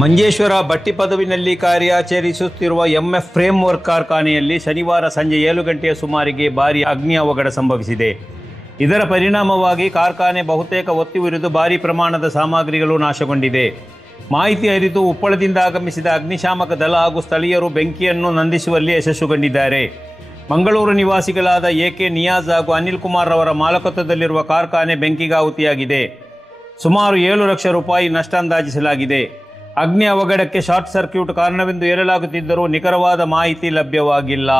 ಮಂಜೇಶ್ವರ ಬಟ್ಟಿ ಪದವಿನಲ್ಲಿ ಕಾರ್ಯಾಚರಿಸುತ್ತಿರುವ MF frame work ಕಾರ್ಖಾನೆಯಲ್ಲಿ ಶನಿವಾರ ಸಂಜೆ 7 ಗಂಟೆಯ ಸುಮಾರಿಗೆ ಭಾರೀ ಅಗ್ನಿ ಅವಘಡ ಸಂಭವಿಸಿದೆ. ಇದರ ಪರಿಣಾಮವಾಗಿ ಕಾರ್ಖಾನೆ ಬಹುತೇಕ ಒತ್ತಿ ಉರಿದು ಭಾರೀ ಪ್ರಮಾಣದ ಸಾಮಗ್ರಿಗಳು ನಾಶಗೊಂಡಿದೆ. ಮಾಹಿತಿ ಅರಿತು ಉಪ್ಪಳದಿಂದ ಆಗಮಿಸಿದ ಅಗ್ನಿಶಾಮಕ ದಳ ಹಾಗೂ ಸ್ಥಳೀಯರು ಬೆಂಕಿಯನ್ನು ನಂದಿಸುವಲ್ಲಿ ಯಶಸ್ಸುಗೊಂಡಿದ್ದಾರೆ. ಮಂಗಳೂರು ನಿವಾಸಿಗಳಾದ ಎಕೆ ನಿಯಾಜ್ ಹಾಗೂ ಅನಿಲ್ ಕುಮಾರ್ ಅವರ ಮಾಲಕತ್ವದಲ್ಲಿರುವ ಕಾರ್ಖಾನೆ ಬೆಂಕಿಗಾಹುತಿಯಾಗಿದೆ. ಸುಮಾರು 7 ಲಕ್ಷ ರೂಪಾಯಿ ನಷ್ಟ ಅಂದಾಜಿಸಲಾಗಿದೆ. ಅಗ್ನಿ ಅವಘಡಕ್ಕೆ ಶಾರ್ಟ್ ಸರ್ಕ್ಯೂಟ್ ಕಾರಣವೆಂದು ಹೇಳಲಾಗುತ್ತಿದ್ದರೂ ನಿಖರವಾದ ಮಾಹಿತಿ ಲಭ್ಯವಾಗಿಲ್ಲ.